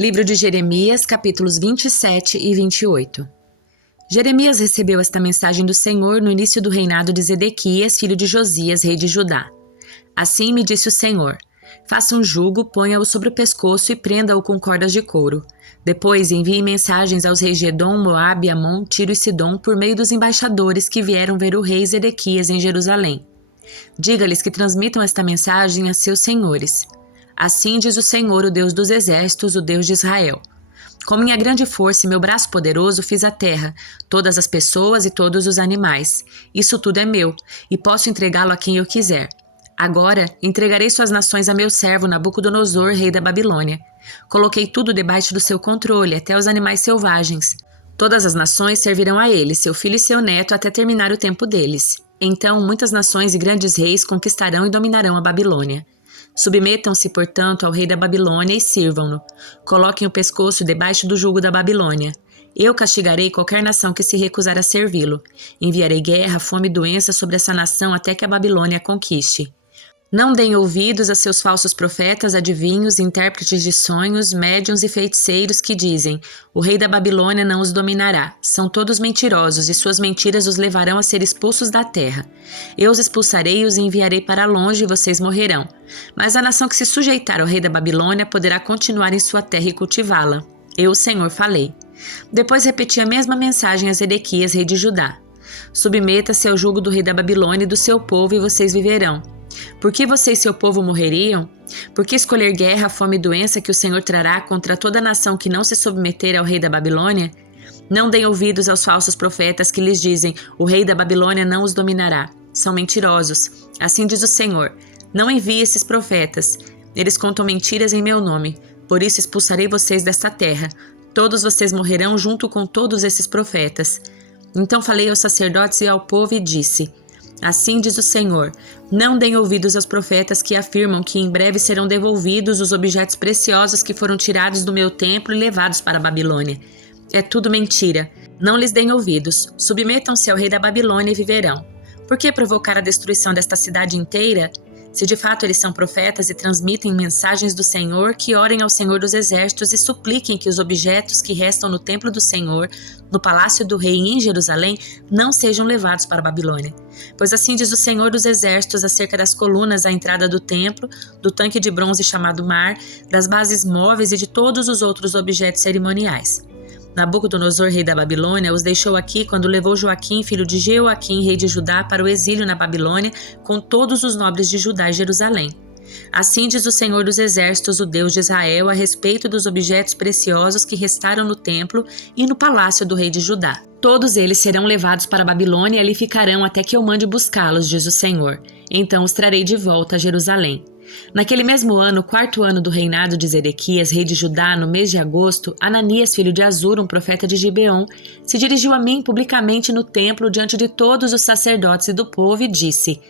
Livro de Jeremias, capítulos 27 e 28. Jeremias recebeu esta mensagem do Senhor no início do reinado de Zedequias, filho de Josias, rei de Judá. Assim me disse o Senhor: faça um jugo, ponha-o sobre o pescoço e prenda-o com cordas de couro. Depois envie mensagens aos reis de Edom, Moabe, Amon, Tiro e Sidom por meio dos embaixadores que vieram ver o rei Zedequias em Jerusalém. Diga-lhes que transmitam esta mensagem a seus senhores. Assim diz o Senhor, o Deus dos exércitos, o Deus de Israel: com minha grande força e meu braço poderoso fiz a terra, todas as pessoas e todos os animais. Isso tudo é meu, e posso entregá-lo a quem eu quiser. Agora entregarei suas nações a meu servo Nabucodonosor, rei da Babilônia. Coloquei tudo debaixo do seu controle, até os animais selvagens. Todas as nações servirão a ele, seu filho e seu neto, até terminar o tempo deles. Então muitas nações e grandes reis conquistarão e dominarão a Babilônia. Submetam-se, portanto, ao rei da Babilônia e sirvam-no. Coloquem o pescoço debaixo do jugo da Babilônia. Eu castigarei qualquer nação que se recusar a servi-lo. Enviarei guerra, fome e doença sobre essa nação até que a Babilônia a conquiste. Não deem ouvidos a seus falsos profetas, adivinhos, intérpretes de sonhos, médiuns e feiticeiros que dizem: o rei da Babilônia não os dominará. São todos mentirosos e suas mentiras os levarão a ser expulsos da terra. Eu os expulsarei e os enviarei para longe e vocês morrerão. Mas a nação que se sujeitar ao rei da Babilônia poderá continuar em sua terra e cultivá-la. Eu, o Senhor, falei. Depois repeti a mesma mensagem a Zedequias, rei de Judá: submeta-se ao jugo do rei da Babilônia e do seu povo e vocês viverão. Por que você e seu povo morreriam? Por que escolher guerra, fome e doença que o Senhor trará contra toda nação que não se submeter ao rei da Babilônia? Não deem ouvidos aos falsos profetas que lhes dizem: o rei da Babilônia não os dominará. São mentirosos. Assim diz o Senhor: não envie esses profetas. Eles contam mentiras em meu nome. Por isso expulsarei vocês desta terra. Todos vocês morrerão junto com todos esses profetas. Então falei aos sacerdotes e ao povo e disse: assim diz o Senhor: não deem ouvidos aos profetas que afirmam que em breve serão devolvidos os objetos preciosos que foram tirados do meu templo e levados para a Babilônia. É tudo mentira. Não lhes deem ouvidos. Submetam-se ao rei da Babilônia e viverão. Por que provocar a destruição desta cidade inteira? Se de fato eles são profetas e transmitem mensagens do Senhor, que orem ao Senhor dos exércitos e supliquem que os objetos que restam no templo do Senhor, no palácio do rei e em Jerusalém, não sejam levados para a Babilônia. Pois assim diz o Senhor dos exércitos acerca das colunas à entrada do templo, do tanque de bronze chamado Mar, das bases móveis e de todos os outros objetos cerimoniais. Nabucodonosor, rei da Babilônia, os deixou aqui quando levou Joaquim, filho de Jeoaquim, rei de Judá, para o exílio na Babilônia, com todos os nobres de Judá e Jerusalém. Assim diz o Senhor dos exércitos, o Deus de Israel, a respeito dos objetos preciosos que restaram no templo e no palácio do rei de Judá. Todos eles serão levados para a Babilônia e ali ficarão até que eu mande buscá-los, diz o Senhor. Então os trarei de volta a Jerusalém. Naquele mesmo ano, 4º ano do reinado de Zedequias, rei de Judá, no mês de agosto, Ananias, filho de Azur, um profeta de Gibeon, se dirigiu a mim publicamente no templo diante de todos os sacerdotes e do povo e disse: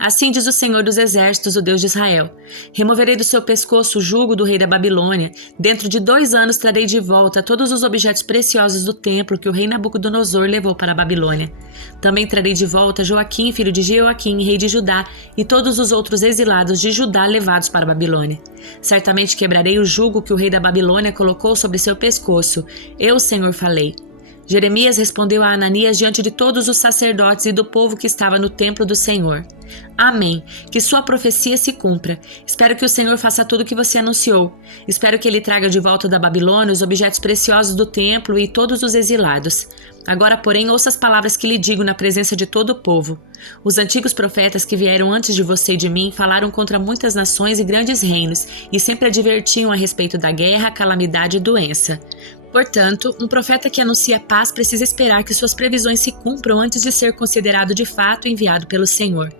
assim diz o Senhor dos exércitos, o Deus de Israel: removerei do seu pescoço o jugo do rei da Babilônia. Dentro de 2 anos trarei de volta todos os objetos preciosos do templo que o rei Nabucodonosor levou para a Babilônia. Também trarei de volta Joaquim, filho de Jeoaquim, rei de Judá, e todos os outros exilados de Judá levados para a Babilônia. Certamente quebrarei o jugo que o rei da Babilônia colocou sobre seu pescoço. Eu, o Senhor, falei. Jeremias respondeu a Ananias diante de todos os sacerdotes e do povo que estava no templo do Senhor: amém, que sua profecia se cumpra. Espero que o Senhor faça tudo o que você anunciou. Espero que ele traga de volta da Babilônia os objetos preciosos do templo e todos os exilados. Agora, porém, ouça as palavras que lhe digo na presença de todo o povo. Os antigos profetas que vieram antes de você e de mim falaram contra muitas nações e grandes reinos e sempre advertiam a respeito da guerra, calamidade e doença. Portanto, um profeta que anuncia paz precisa esperar que suas previsões se cumpram antes de ser considerado de fato enviado pelo Senhor.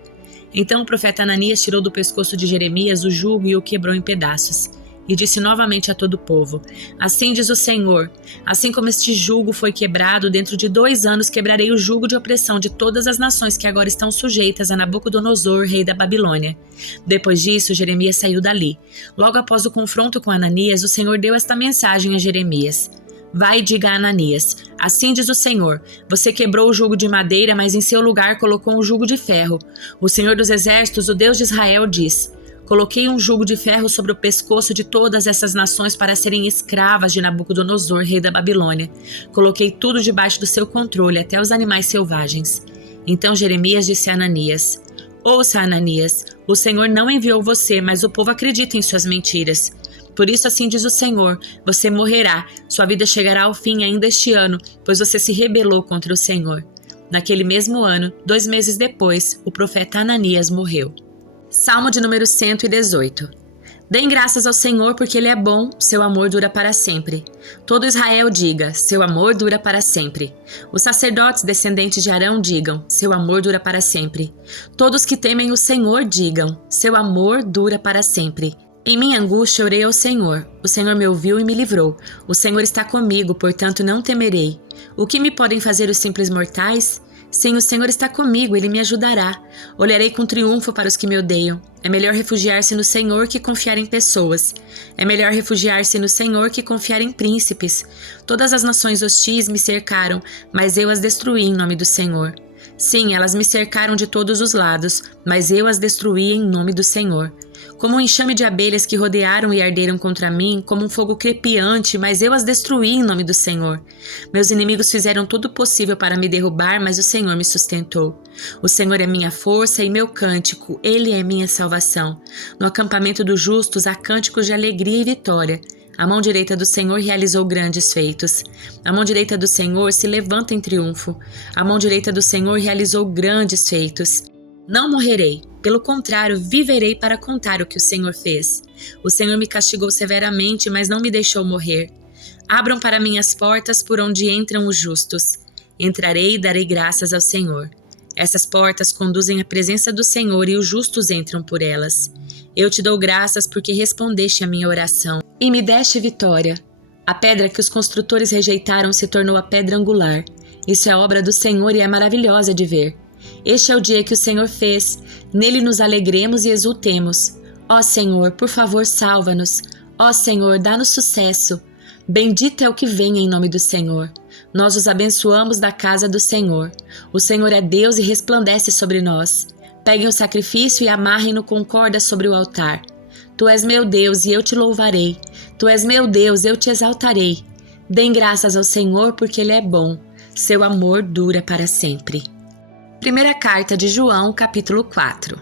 Então o profeta Ananias tirou do pescoço de Jeremias o jugo e o quebrou em pedaços. E disse novamente a todo o povo: assim diz o Senhor: assim como este jugo foi quebrado, dentro de 2 anos quebrarei o jugo de opressão de todas as nações que agora estão sujeitas a Nabucodonosor, rei da Babilônia. Depois disso, Jeremias saiu dali. Logo após o confronto com Ananias, o Senhor deu esta mensagem a Jeremias: vai e diga a Ananias: assim diz o Senhor, você quebrou o jugo de madeira, mas em seu lugar colocou um jugo de ferro. O Senhor dos exércitos, o Deus de Israel, diz: Coloquei um jugo de ferro sobre o pescoço de todas essas nações para serem escravas de Nabucodonosor, rei da Babilônia. Coloquei tudo debaixo do seu controle, até os animais selvagens. Então Jeremias disse a Ananias: Ouça, Ananias, o Senhor não enviou você, mas o povo acredita em suas mentiras. Por isso assim diz o Senhor, você morrerá, sua vida chegará ao fim ainda este ano, pois você se rebelou contra o Senhor. Naquele mesmo ano, 2 meses depois, o profeta Ananias morreu. Salmo de número 118. Deem graças ao Senhor porque Ele é bom, seu amor dura para sempre. Todo Israel diga, seu amor dura para sempre. Os sacerdotes descendentes de Arão digam, seu amor dura para sempre. Todos que temem o Senhor digam, seu amor dura para sempre. Em minha angústia orei ao Senhor. O Senhor me ouviu e me livrou. O Senhor está comigo, portanto não temerei. O que me podem fazer os simples mortais? Sim, o Senhor está comigo, Ele me ajudará. Olharei com triunfo para os que me odeiam. É melhor refugiar-se no Senhor que confiar em pessoas. É melhor refugiar-se no Senhor que confiar em príncipes. Todas as nações hostis me cercaram, mas eu as destruí em nome do Senhor. Sim, elas me cercaram de todos os lados, mas eu as destruí em nome do Senhor. Como um enxame de abelhas que rodearam e arderam contra mim, como um fogo crepiante, mas eu as destruí em nome do Senhor. Meus inimigos fizeram tudo o possível para me derrubar, mas o Senhor me sustentou. O Senhor é minha força e meu cântico, Ele é minha salvação. No acampamento dos justos há cânticos de alegria e vitória. A mão direita do Senhor realizou grandes feitos. A mão direita do Senhor se levanta em triunfo. A mão direita do Senhor realizou grandes feitos. Não morrerei, pelo contrário, viverei para contar o que o Senhor fez. O Senhor me castigou severamente, mas não me deixou morrer. Abram para mim as portas por onde entram os justos. Entrarei e darei graças ao Senhor. Essas portas conduzem à presença do Senhor e os justos entram por elas. Eu te dou graças porque respondeste à minha oração e me deste vitória. A pedra que os construtores rejeitaram se tornou a pedra angular. Isso é obra do Senhor e é maravilhosa de ver. Este é o dia que o Senhor fez. Nele nos alegremos e exultemos. Ó Senhor, por favor, salva-nos. Ó Senhor, dá-nos sucesso. Bendito é o que vem em nome do Senhor. Nós os abençoamos da casa do Senhor. O Senhor é Deus e resplandece sobre nós. Peguem o sacrifício e amarrem-no com corda sobre o altar. Tu és meu Deus e eu te louvarei. Tu és meu Deus, eu te exaltarei. Deem graças ao Senhor porque Ele é bom. Seu amor dura para sempre. Primeira carta de João, capítulo 4.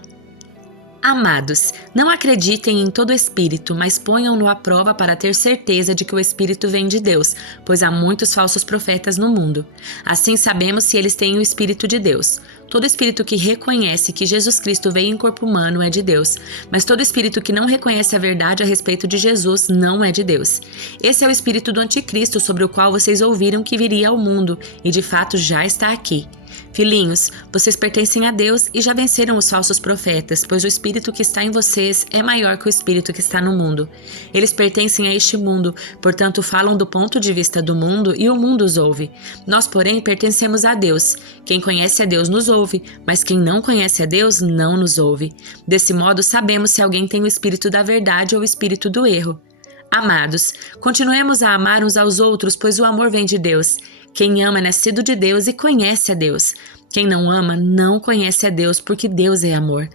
Amados, não acreditem em todo espírito, mas ponham-no à prova para ter certeza de que o Espírito vem de Deus, pois há muitos falsos profetas no mundo. Assim sabemos se eles têm o Espírito de Deus. Todo espírito que reconhece que Jesus Cristo veio em corpo humano é de Deus, mas todo espírito que não reconhece a verdade a respeito de Jesus não é de Deus. Esse é o espírito do anticristo sobre o qual vocês ouviram que viria ao mundo, e de fato já está aqui. Filhinhos, vocês pertencem a Deus e já venceram os falsos profetas, pois o Espírito que está em vocês é maior que o Espírito que está no mundo. Eles pertencem a este mundo, portanto falam do ponto de vista do mundo e o mundo os ouve. Nós, porém, pertencemos a Deus. Quem conhece a Deus nos ouve, mas quem não conhece a Deus não nos ouve. Desse modo, sabemos se alguém tem o Espírito da verdade ou o Espírito do erro. Amados, continuemos a amar uns aos outros, pois o amor vem de Deus. Quem ama é nascido de Deus e conhece a Deus. Quem não ama não conhece a Deus, porque Deus é amor.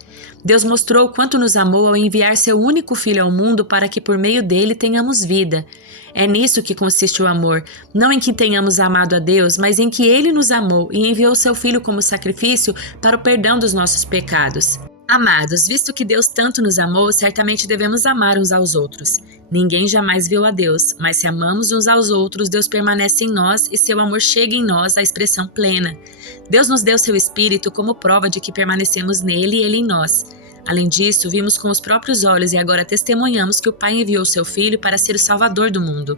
Deus mostrou quanto nos amou ao enviar seu único Filho ao mundo para que por meio dele tenhamos vida. É nisso que consiste o amor, não em que tenhamos amado a Deus, mas em que Ele nos amou e enviou seu Filho como sacrifício para o perdão dos nossos pecados. Amados, visto que Deus tanto nos amou, certamente devemos amar uns aos outros. Ninguém jamais viu a Deus, mas se amamos uns aos outros, Deus permanece em nós e seu amor chega em nós à expressão plena. Deus nos deu seu Espírito como prova de que permanecemos nele e ele em nós. Além disso, vimos com os próprios olhos e agora testemunhamos que o Pai enviou seu Filho para ser o Salvador do mundo.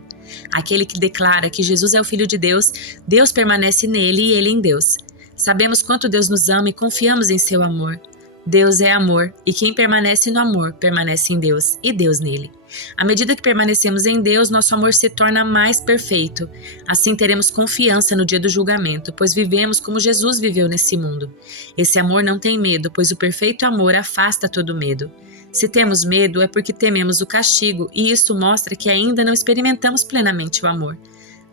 Aquele que declara que Jesus é o Filho de Deus, Deus permanece nele e ele em Deus. Sabemos quanto Deus nos ama e confiamos em seu amor. Deus é amor, e quem permanece no amor, permanece em Deus, e Deus nele. À medida que permanecemos em Deus, nosso amor se torna mais perfeito. Assim teremos confiança no dia do julgamento, pois vivemos como Jesus viveu nesse mundo. Esse amor não tem medo, pois o perfeito amor afasta todo medo. Se temos medo, é porque tememos o castigo, e isto mostra que ainda não experimentamos plenamente o amor.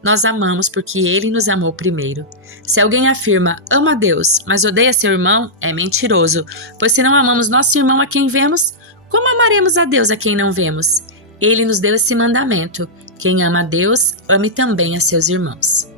Nós amamos porque Ele nos amou primeiro. Se alguém afirma, ama a Deus, mas odeia seu irmão, é mentiroso, pois se não amamos nosso irmão a quem vemos, Como amaremos a Deus a quem não vemos? Ele nos deu esse mandamento: quem ama a Deus, ame também a seus irmãos.